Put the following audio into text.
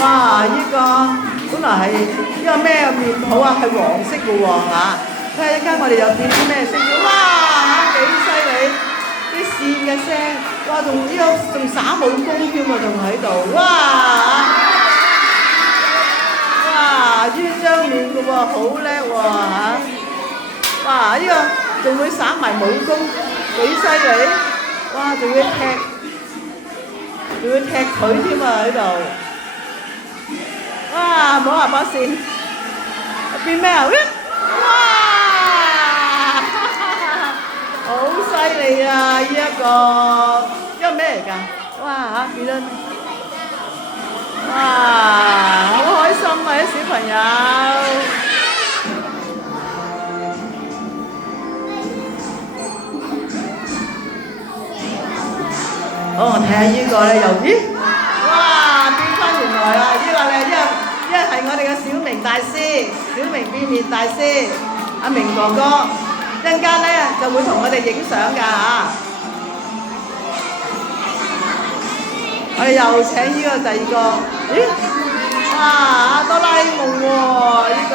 哇！呢個本來係呢個咩面譜啊？係黃色嘅喎嚇。睇下一間我哋又變啲咩色？哇！幾犀利！啲線嘅聲，哇！仲呢個仲耍武功添喎，仲喺度，哇！哇！呢張面嘅喎，好叻喎嚇！哇！呢個仲會耍埋武功，幾犀利！哇！仲要踢腿添啊喺度！哇！摸下把線，變咩啊？哇！好犀利啊！呢一個咩嚟㗎？哇嚇變咗！哇！好開心啊啲小朋友！好，我睇下呢個咧，又哇變翻原來啊！呢個咧，呢個係我哋嘅小明大師，小明變面大師，阿明哥哥，一陣間咧就會同我哋影相㗎嚇。我哋又請呢個第二個，咦？哇！哆啦 A 夢喎呢個。